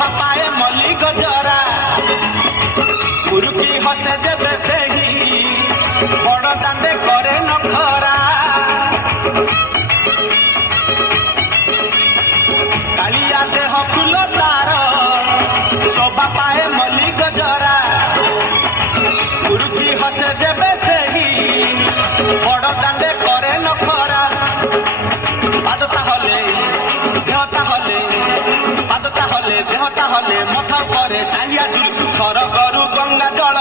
शोभा पाए मल्ली गजरा मुरुकी हसे जेबे सेही बड़ दांडे करे नखरा कालिया देह फूल तार शोभा पाए मल्ली गजरा मुरुकी हसे जेबे सेही बड़ दांडे करे नखरा पादता हले देहता हले पादता हले देहता हले मथा परे डालिया झुलुकु थर गरु गंगा जल